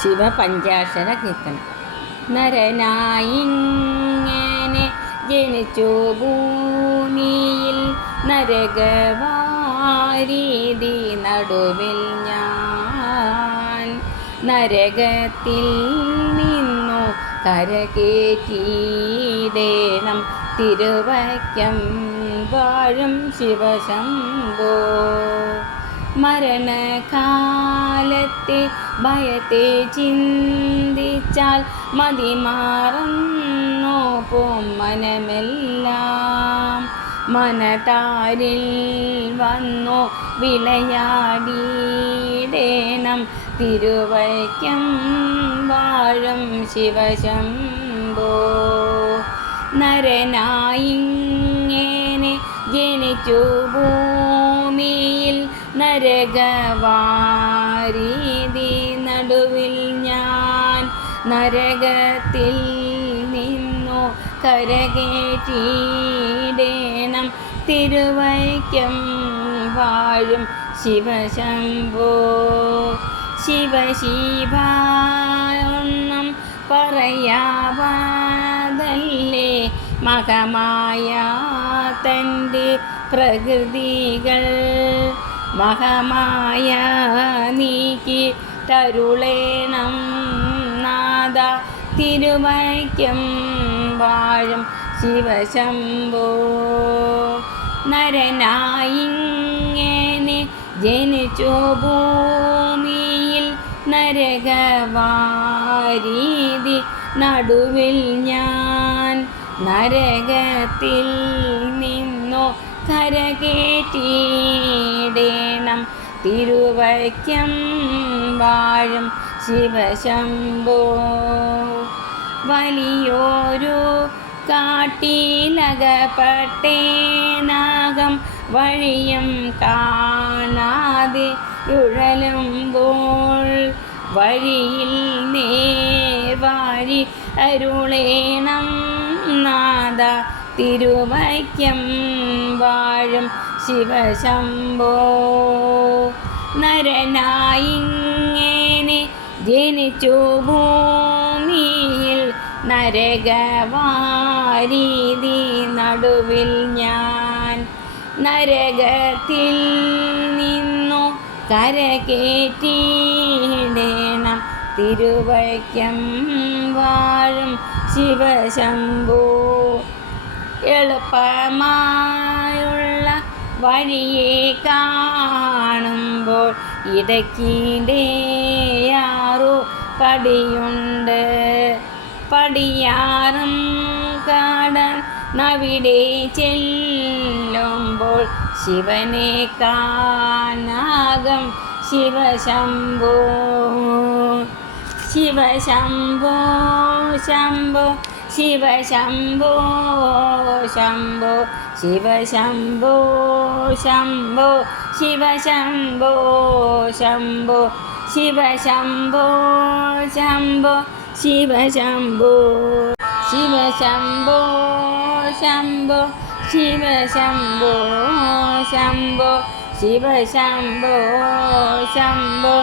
ശിവപഞ്ചാക്ഷര കീർത്തനം. നരനായിങ്ങനെ ജനിച്ചു ഭൂമിയിൽ, നരകവാരീതി നടുവിൽ ഞാൻ. നരകത്തിൽ നിന്നു കരകേറ്റിയിടേണം തിരുവയ്ക്കം വാഴും ശിവശംഭോ. മരണകാലത്തെ ഭയത്തെ ചിന്തിച്ചാൽ മതിമാറുന്നു പോം മനമെല്ലാം. മനതാരിൽ വന്നു വിളയാടിയിടേണം തിരുവയ്ക്കം വാഴും ശിവശംഭോ. നരനായിങ്ങനെ ജനിച്ചു ഭൂമിയിൽ, നരകവാരീതി നടുവിൽ ഞാൻ. നരകത്തിൽ നിന്നു കരകേറ്റിയിടേണം തിരുവയ്ക്കം വാഴും ശിവശംഭോ. ശിവശിവായൊന്നും പറയാവതല്ലേ മഹമായ തൻ്റെ പ്രകൃതികൾ. മഹമായ നീക്കി തരുളേണം നാദ തിരുവയ്ക്കം വാഴും ശിവശംഭോ. നരനായിങ്ങനെ ജനിച്ചു ഭൂമിയിൽ, നരകവാരീതി നടുവിൽ ഞാൻ. നരകത്തിൽ നിന്നു കരകേറ്റിയിടേണം തിരുവയ്ക്കം വാഴും ശിവശംഭോ. വലിയൊരു കാട്ടിലകപ്പെട്ടേനാകം വഴിയും കാണാതെ ഉഴലുമ്പോൾ, വഴിയിൽ നേർവാഴി അരുളേണം നാദ തിരുവയ്ക്കം വാഴും ശിവശംഭോ. നരനായിങ്ങനെ ജനിച്ചു ഭൂമിയിൽ, നരകവാരീതി നടുവിൽ ഞാൻ. നരകത്തിൽ നിന്നു കരകേറ്റിയിടേണം തിരുവയ്ക്കം വാഴും ശിവശംഭോ. എളുപ്പമായുള്ള വഴിയെ കാണുമ്പോൾ ഇടയ്ക്കിടെയാറു പടിയുണ്ട്. പടിയാറും കടന്നവിടെ ചെല്ലുമ്പോൾ ശിവനെ കാണാകം ശിവശംഭോ. ശിവശംഭോ ശംഭോ ശിവശംഭോ ശംഭോ ശിവശംഭോ ശംഭോ ശിവശംഭോ ശംഭോ ശിവശംഭോ ശംഭോ ശിവശംഭോ ശിവശംഭോ ശംഭോ ശിവശംഭോ ശംഭോ ശിവശംഭോ ശംഭോ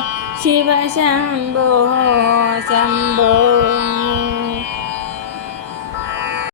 ശിവശംഭോ ശംഭോ.